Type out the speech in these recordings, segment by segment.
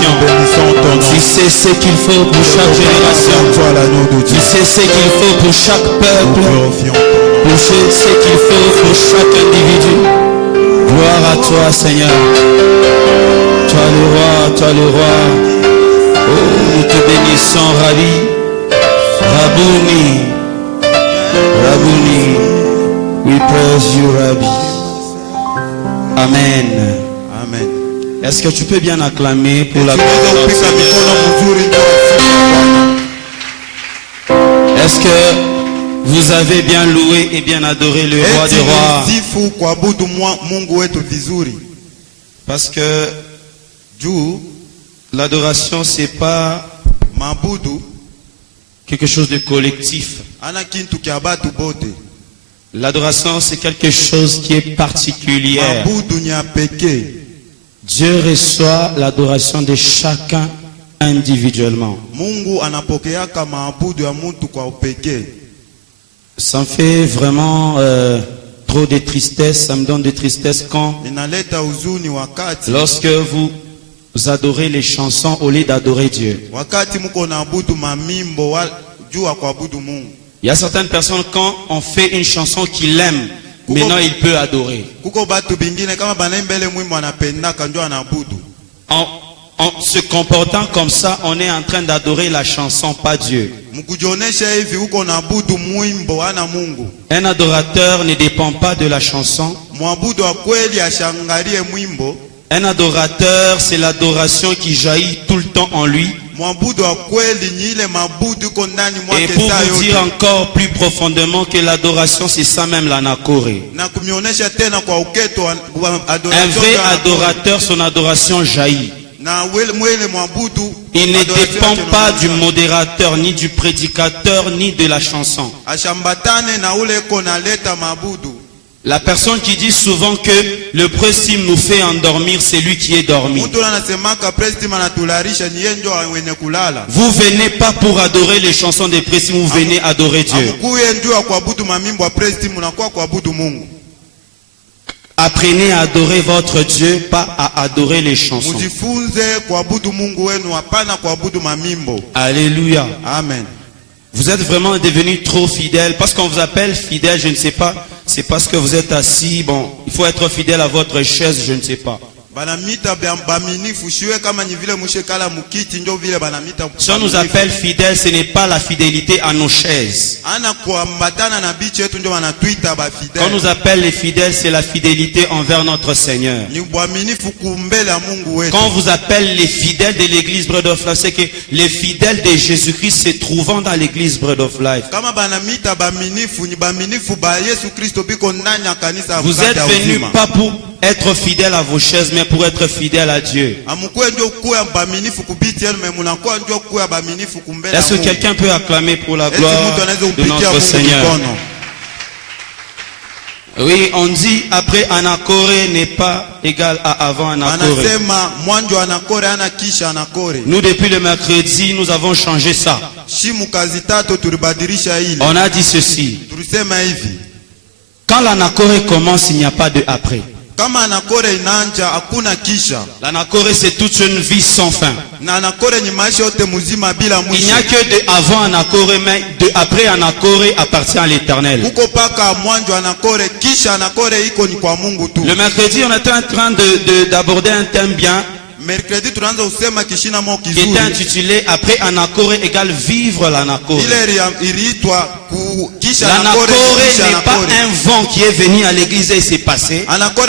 génération. Tu sais ce qu'il faut pour chaque génération. Tu sais ce qu'il faut pour chaque peuple. Tu sais ce qu'il faut pour chaque individu. Gloire à toi, Seigneur. Toi le roi, toi le roi. Oh, nous te bénissons, Rabbi. Rabouni. Rabouni. We praise you, Rabbi. Amen. Amen. Est-ce que tu peux bien acclamer pour la gloire de notre Seigneur? Est-ce que vous avez bien loué et bien adoré le roi des rois? Parce que l'adoration, c'est pas quelque chose de collectif. L'adoration, c'est quelque chose qui est particulière. Dieu reçoit l'adoration de chacun individuellement. Ça me fait vraiment trop de tristesse, ça me donne de tristesse quand lorsque vous adorez les chansons au lieu d'adorer Dieu. Il y a certaines personnes, quand on fait une chanson qu'il aime, maintenant il peut adorer. En se comportant comme ça, on est en train d'adorer la chanson, pas Dieu. Un adorateur ne dépend pas de la chanson. Un adorateur, c'est l'adoration qui jaillit tout le temps en lui. Et pour vous dire encore plus profondément que l'adoration, c'est ça même l'anakore. Un vrai adorateur, son adoration jaillit. Il ne dépend pas du modérateur, ni du prédicateur, ni de la chanson. La personne qui dit souvent que le prestime nous fait endormir, c'est lui qui est dormi. Vous venez pas pour adorer les chansons des prestimes, vous venez adorer Dieu. Apprenez à adorer votre Dieu, pas à adorer les chansons. Alléluia. Amen. Vous êtes vraiment devenus trop fidèles. Parce qu'on vous appelle fidèle, je ne sais pas. C'est parce que vous êtes assis. Bon, il faut être fidèle à votre chaise, je ne sais pas. Si on nous appelle fidèles, ce n'est pas la fidélité à nos chaises. Quand on nous appelle les fidèles, c'est la fidélité envers notre Seigneur. Quand on vous appelle les fidèles de l'église Bread of Life, c'est que les fidèles de Jésus-Christ se trouvant dans l'église Bread of Life. Vous êtes venus pas pour être fidèle à vos chaises, mais pour être fidèle à Dieu. Est-ce que quelqu'un peut acclamer pour la gloire de notre Seigneur? Oui, on dit après Anakore n'est pas égal à avant Anakore. Nous, depuis le mercredi, nous avons changé ça. On a dit ceci. Quand l'Anakore commence, il n'y a pas de après. L'anakore, c'est toute une vie sans fin. Il n'y a que de avant anakore, mais de après anakore appartient à l'Éternel. Le mercredi, on était en train d'aborder un thème bien qui était intitulé après anakore égale vivre l'anakore. L'anakore n'est pas un vent qui est venu à l'église et s'est passé. L'anakore,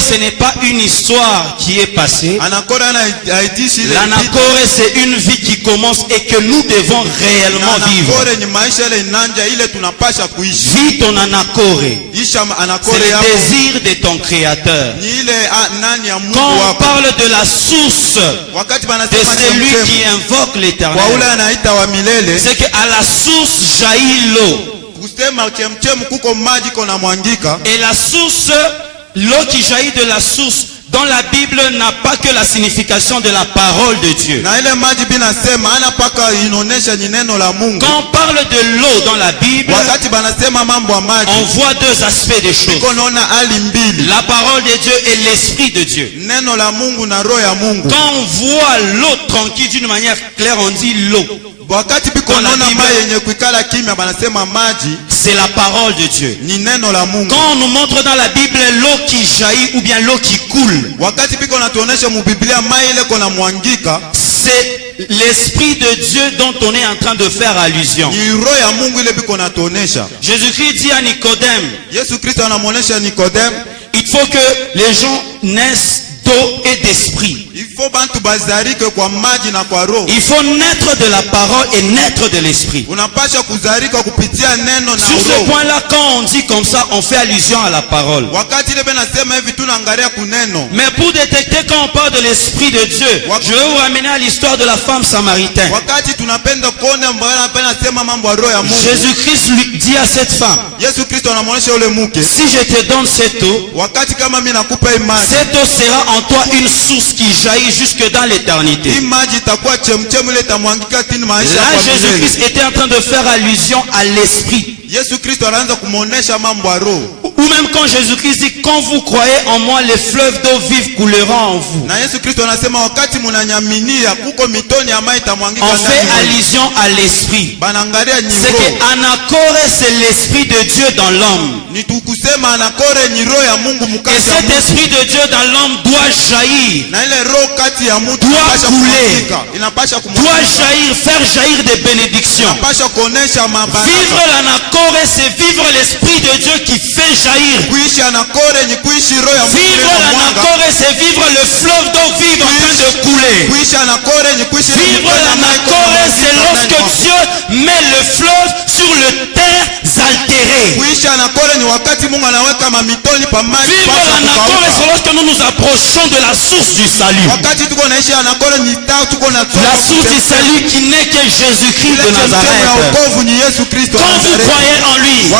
ce n'est pas une histoire qui est passée. L'anakore, c'est une vie qui commence et que nous devons réellement vivre. Vis ton anakore. C'est le désir de ton créateur. Quand on parle de la source de celui qui invoque l'Éternel, c'est qu'à la source jaillit l'eau. Et la source, l'eau qui jaillit de la source dans la Bible n'a pas que la signification de la parole de Dieu. Quand on parle de l'eau dans la Bible, on voit deux aspects des choses. La parole de Dieu et l'esprit de Dieu. Quand on voit l'eau tranquille d'une manière claire, on dit l'eau. C'est la parole de Dieu. Quand on nous montre dans la Bible l'eau qui jaillit ou bien l'eau qui coule, c'est l'esprit de Dieu dont on est en train de faire allusion. Jésus-Christ dit à Nicodème, il faut que les gens naissent d'eau et d'esprit. Il faut naître de la parole et naître de l'esprit. Sur ce point-là, quand on dit comme ça, on fait allusion à la parole. Mais pour détecter quand on parle de l'esprit de Dieu, je vais vous ramener à l'histoire de la femme samaritaine. Jésus-Christ lui dit à cette femme, si je te donne cette eau, cette eau sera en toi une source qui jaillit jusque dans l'éternité. Là, Jésus-Christ était en train de faire allusion à l'esprit. Ou même quand Jésus-Christ dit, quand vous croyez en moi, les fleuves d'eau vive couleront en vous. On fait allusion à l'esprit. C'est que Anakore, c'est l'esprit de Dieu dans l'homme. Et cet esprit de Dieu dans l'homme doit jaillir, doit couler, doit jaillir, faire jaillir des bénédictions. Vivre l'Anakore, c'est vivre l'esprit de Dieu qui fait jaillir. Vivre l'Anakore, c'est vivre le fleuve d'eau vive en train de couler. Vivre l'Anakore, c'est lorsque Dieu met le fleuve sur le terre altérée. Vivre l'Anakore, c'est lorsque nous nous approchons de la source du salut. La source du salut qui n'est que Jésus-Christ de Nazareth. Quand vous croyez en lui,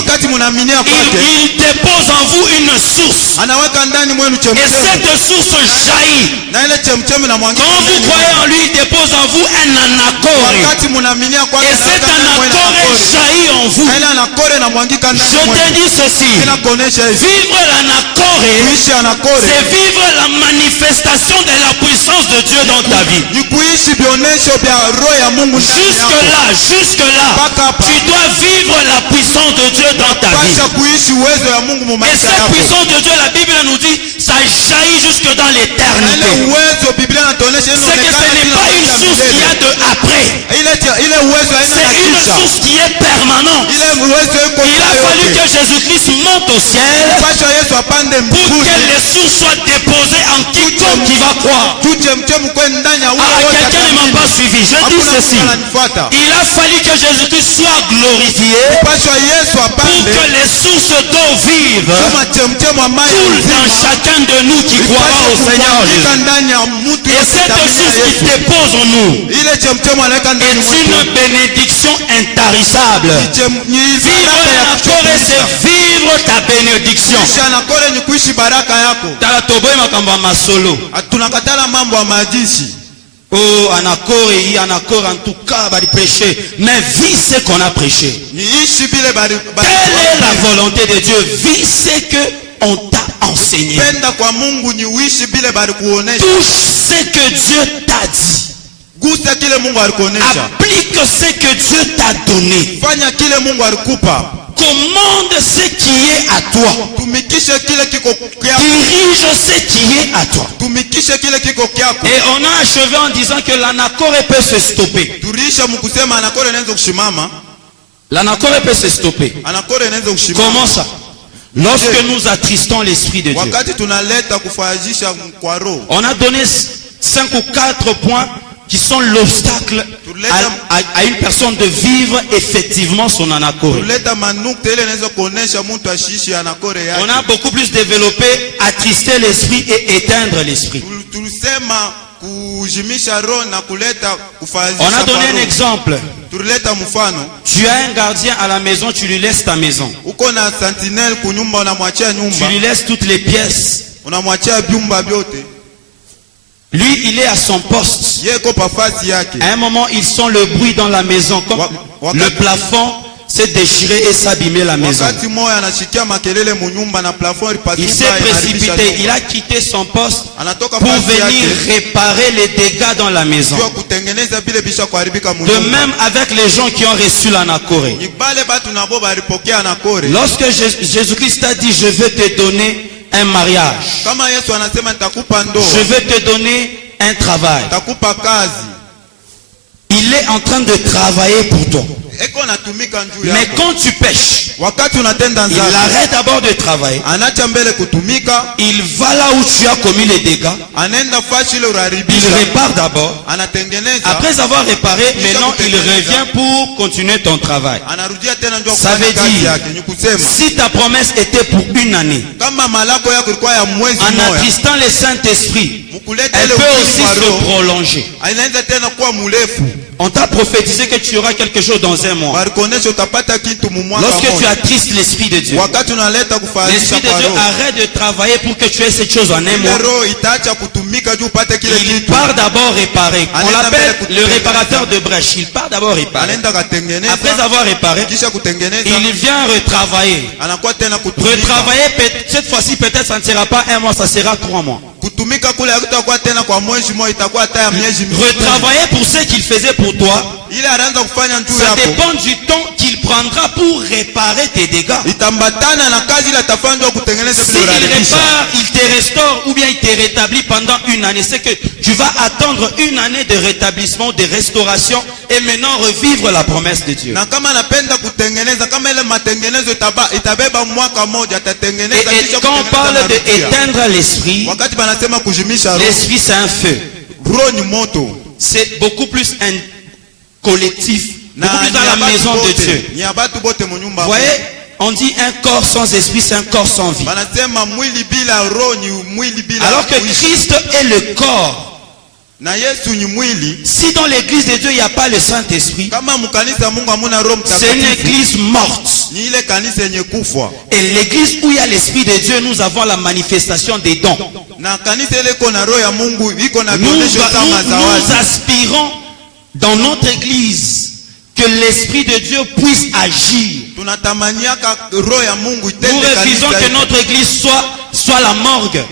il dépose en vous une source. Et cette source jaillit. Quand vous croyez en lui, il dépose en vous un Anakore. Et cet Anakore jaillit en vous. Je te dis ceci. Vivre l'Anakore, c'est vivre la manifestation de la puissance de Dieu dans ta vie. Jusque-là, tu dois vivre la puissance de Dieu dans ta vie. Et cette puissance de Dieu, la Bible nous dit, ça jaillit jusque dans l'éternité. C'est que ce n'est pas une source qui a de après. C'est une source qui est permanente. Il a fallu que Jésus-Christ monte au ciel pour que les sources soient déposées en quiconque qui va croire. Quelqu'un ne m'a pas suivi. Je dis ceci. Il a fallu que Jésus-Christ soit glorifié pour que les sources d'eau vive coulent dans chacun de nous qui croira au Seigneur Jésus. Et cette source qui dépose en nous est une bénédiction intarissable. Vivre l'Anakore, c'est vivre ta bénédiction. Oh, Anakore, en tout cas, va prêcher. Mais vis ce qu'on a prêché. Quelle est la volonté de Dieu? Vis ce que on t'a enseigné. Touche ce que Dieu t'a dit. Applique ce que Dieu t'a donné. Commande ce qui est à toi. Dirige ce qui est à toi. Et on a achevé en disant que l'Anakore peut se stopper. L'Anakore peut se stopper. Comment ça? Lorsque nous attristons l'Esprit de Dieu. On a donné 5 ou 4 points qui sont l'obstacle à une personne de vivre effectivement son Anakore. On a beaucoup plus développé attrister l'esprit et éteindre l'esprit. On a donné un exemple. Tu as un gardien à la maison, tu lui laisses ta maison. Tu lui laisses toutes les pièces Lui, il est à son poste. À un moment, ils sent le bruit dans la maison. Comme le plafond s'est déchiré et s'abîmait la maison. Il s'est précipité. Il a quitté son poste pour venir réparer les dégâts dans la maison. De même avec les gens qui ont reçu l'anakoré. Lorsque Jésus-Christ a dit, je vais te donner un mariage, je vais te donner un travail, il est en train de travailler pour toi. Mais quand tu pêches, il arrête d'abord de travailler. Il va là où tu as commis les dégâts. Il répare d'abord. Après avoir réparé, maintenant il revient pour continuer ton travail. Ça veut dire, si ta promesse était pour une année, en attristant le Saint-Esprit, elle peut aussi se prolonger. On t'a prophétisé que tu auras quelque chose dans un mois. Lorsque tu attristes l'Esprit de Dieu, l'Esprit de Dieu arrête de travailler pour que tu aies cette chose en un mois. Il part d'abord réparer. On l'appelle le réparateur de brèche. Il part d'abord réparer. Après avoir réparé, il vient retravailler. Retravailler, cette fois-ci peut-être ça ne sera pas un mois, ça sera 3 mois. Retravailler pour ce qu'il faisait pour toi, ça dépend du temps qu'il prendra pour réparer tes dégâts. S'il répare, il te restaure ou bien il te rétablit pendant une année, c'est que tu vas attendre une année de rétablissement, de restauration et maintenant revivre la promesse de Dieu. Et quand on parle d'éteindre l'esprit, l'esprit c'est un feu. C'est beaucoup plus un collectif, beaucoup plus dans la maison de Dieu. Vous voyez, on dit un corps sans esprit, c'est un corps sans vie. Alors que Christ est le corps. Si dans l'église de Dieu il n'y a pas le Saint-Esprit, c'est une église morte. Et l'église où il y a l'Esprit de Dieu, nous avons la manifestation des dons. Nous aspirons dans notre église que l'Esprit de Dieu puisse agir. Nous refusons que notre église soit la morgue.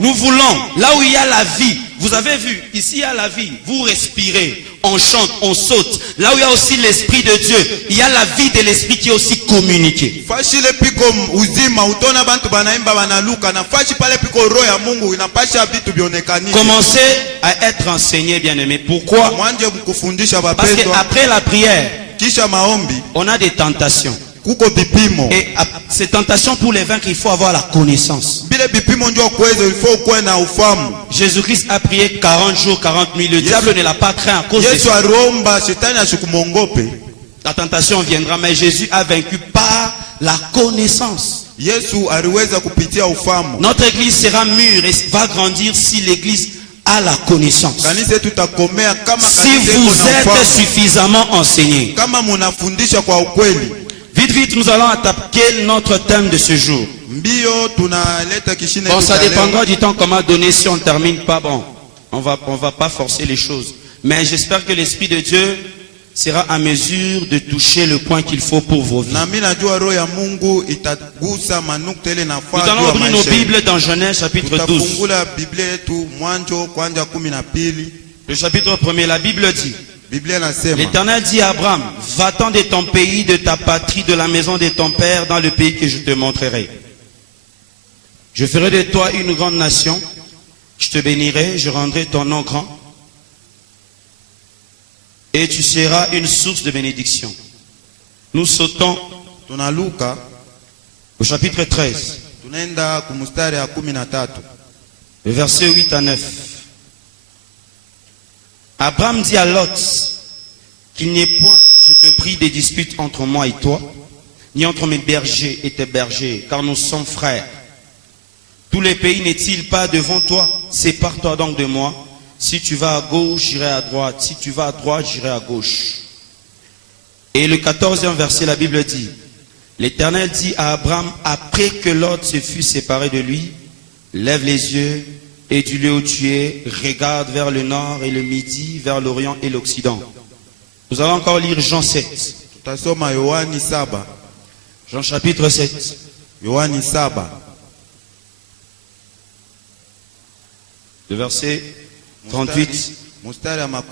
Nous voulons, là où il y a la vie, vous avez vu, ici il y a la vie, vous respirez, on chante, on saute. Là où il y a aussi l'Esprit de Dieu, il y a la vie de l'Esprit qui est aussi communiquée. Commencez à être enseigné, bien-aimé. Pourquoi? Parce qu'après la prière, on a des tentations. Et ces tentations, pour les vaincre, il faut avoir la connaissance. Jésus-Christ a prié 40 jours, 40 nuits. Le diable ne l'a pas craint à cause de ça. La tentation viendra, mais Jésus a vaincu par la connaissance. Notre église sera mûre et va grandir si l'église a la connaissance. Si vous êtes suffisamment enseigné. Vite, vite, nous allons attaquer notre thème de ce jour. Bon, ça dépendra du temps qu'on m'a donné. Si on ne termine pas, bon, on va pas forcer les choses. Mais j'espère que l'Esprit de Dieu sera à mesure de toucher le point qu'il faut pour vos vies. Nous allons ouvrir nos Bibles dans Genèse chapitre 12. Le chapitre 1er, la Bible dit: l'Éternel dit à Abraham, va-t'en de ton pays, de ta patrie, de la maison de ton père, dans le pays que je te montrerai. Je ferai de toi une grande nation, je te bénirai, je rendrai ton nom grand, et tu seras une source de bénédiction. Nous sautons au chapitre 13, le verset 8 à 9. Abraham dit à Lot qu'il n'y ait point, je te prie, des disputes entre moi et toi, ni entre mes bergers et tes bergers, car nous sommes frères. Tous les pays n'est-il pas devant toi? Sépare-toi donc de moi. Si tu vas à gauche, j'irai à droite. Si tu vas à droite, j'irai à gauche. Et le 14e verset, la Bible dit: L'Éternel dit à Abraham, après que Lot se fut séparé de lui, lève les yeux et du lieu où tu es, regarde vers le nord et le midi, vers l'orient et l'occident. Nous allons encore lire Jean 7. Jean chapitre 7. Le verset 38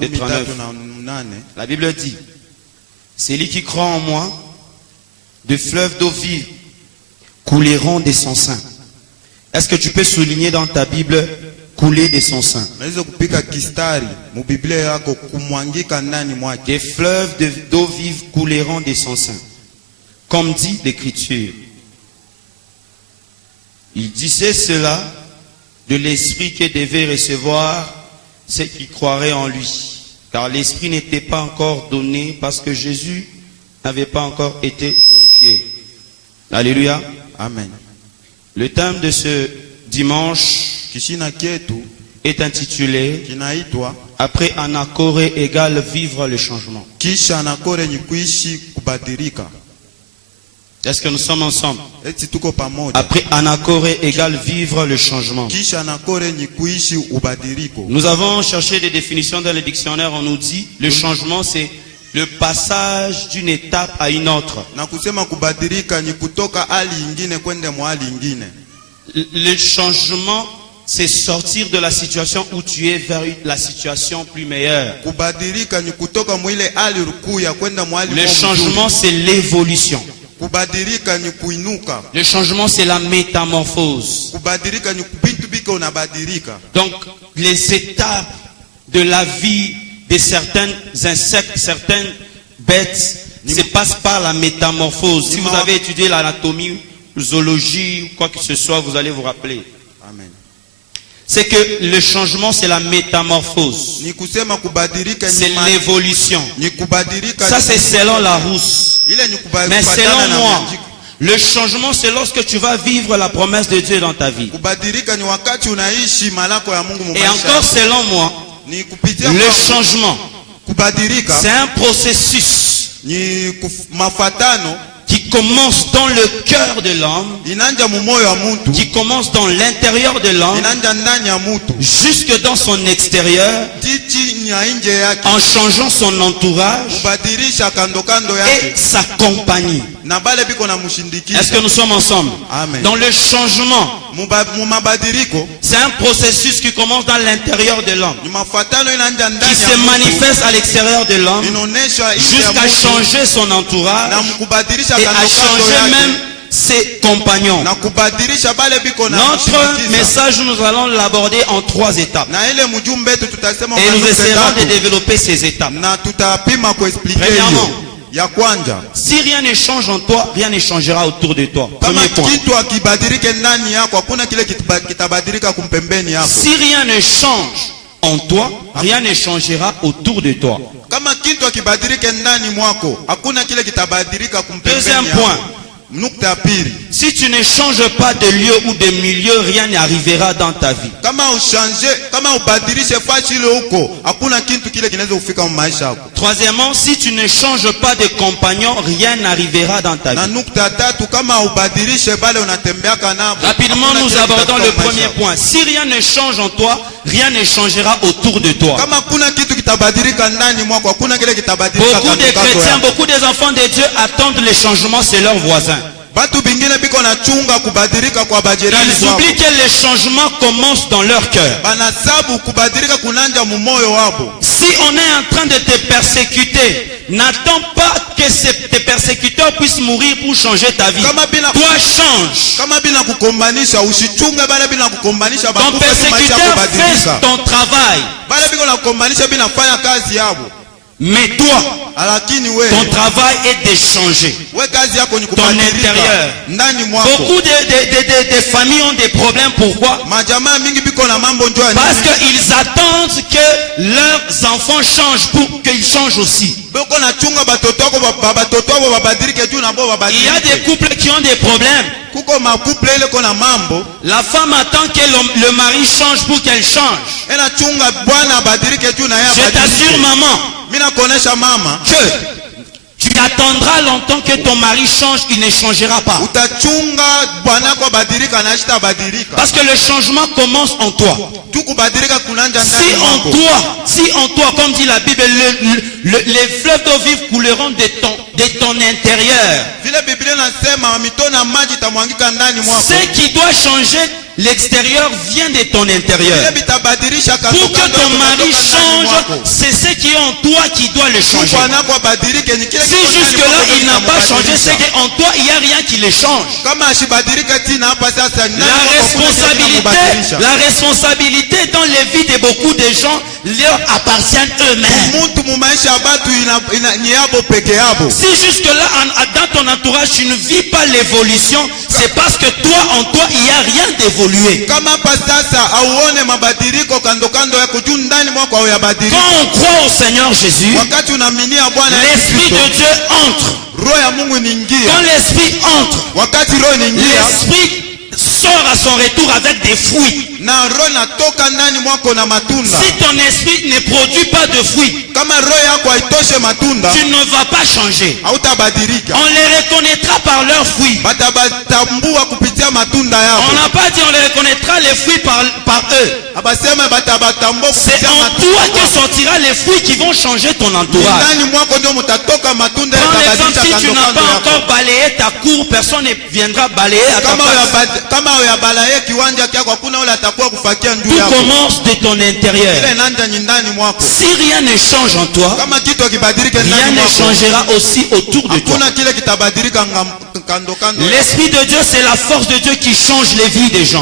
et 39. La Bible dit, celui qui croit en moi, de fleuves d'eau vive couleront de son sein. Est-ce que tu peux souligner dans ta Bible couler de son sein? Des fleuves d'eau vive couleront de son sein. Comme dit l'Écriture. Il disait cela de l'Esprit que devait recevoir ceux qui croiraient en lui. Car l'Esprit n'était pas encore donné parce que Jésus n'avait pas encore été glorifié. Alléluia. Amen. Le thème de ce dimanche est intitulé Après Anakoré égale vivre le changement. Est-ce que nous sommes ensemble? Après Anakoré égale vivre le changement. Nous avons cherché des définitions dans le dictionnaire. On nous dit le changement c'est le passage d'une étape à une autre. Le changement c'est sortir de la situation où tu es vers la situation plus meilleure. Le changement c'est l'évolution. Le changement c'est la métamorphose. Donc les étapes de la vie de certains insectes, certaines bêtes se passent par la métamorphose. Si vous avez étudié l'anatomie, zoologie ou quoi que ce soit, vous allez vous rappeler. Amen. C'est que le changement c'est la métamorphose. C'est l'évolution. Ça c'est selon Larousse. Mais selon moi, le changement c'est lorsque tu vas vivre la promesse de Dieu dans ta vie. Et encore selon moi, le changement c'est un processus qui commence dans le cœur de l'homme, qui commence dans l'intérieur de l'homme, jusque dans son extérieur, en changeant son entourage et sa compagnie. Est-ce que nous sommes ensemble? Amen. Dans le changement, c'est un processus qui commence dans l'intérieur de l'homme, qui se manifeste à l'extérieur de l'homme, jusqu'à changer son entourage et à changer même ses compagnons. Notre message, nous allons l'aborder en 3 étapes. Et nous essaierons de développer ces étapes. Premièrement, si rien ne change en toi, rien ne changera autour de toi. Premier point. Si rien ne change en toi, rien ne changera autour de toi. Deuxième point. Si tu ne changes pas de lieu ou de milieu, rien n'arrivera dans ta vie. Troisièmement, si tu ne changes pas de compagnon, rien n'arrivera dans ta vie. Rapidement, nous abordons le premier point. Si rien ne change en toi, rien ne changera autour de toi. Beaucoup de chrétiens, beaucoup des enfants de Dieu attendent le changement chez leurs voisins. Ils oublient que le changement commence dans leur cœur. Si on est en train de te persécuter, n'attends pas que tes persécuteurs puissent mourir pour changer ta vie. Toi, change. Ton persécuteur fait ton travail. Mais toi, ton travail est de changer ton intérieur. Beaucoup de familles ont des problèmes. Pourquoi? Parce qu'ils attendent que leurs enfants changent pour qu'ils changent aussi. Il y a des couples qui ont des problèmes. La femme attend que le mari change pour qu'elle change. Je t'assure, maman, que Tu attendras longtemps que ton mari change, il ne changera pas. Parce que le changement commence en toi. Si en toi, comme dit la Bible, les fleuves d'eau vive couleront de ton intérieur. Ce qui doit changer l'extérieur vient de ton intérieur. Pour que ton mari change, c'est ce qui est en toi qui doit le changer. Si jusque-là il n'a pas changé, c'est qu'en toi il n'y a rien qui le change. La responsabilité dans les vies de beaucoup de gens leur appartiennent eux-mêmes. Si jusque-là dans ton entourage tu ne vis pas l'évolution, c'est parce que toi en toi il n'y a rien d'évolué. Quand on croit au Seigneur Jésus, l'Esprit de Dieu entre. Quand l'Esprit entre, l'Esprit sort à son retour avec des fruits. Si ton esprit ne produit pas de fruits, tu ne vas pas changer. On les reconnaîtra par leurs fruits. On n'a pas dit on les reconnaîtra les fruits par eux. C'est en toi que sortira les fruits qui vont changer ton entourage. Par exemple, si tu n'as pas encore balayé ta cour, personne ne viendra balayer à ta place. Tout commence de ton intérieur. Si rien ne change en toi, rien ne changera aussi autour de toi. L'Esprit de Dieu, c'est la force de Dieu qui change les vies des gens.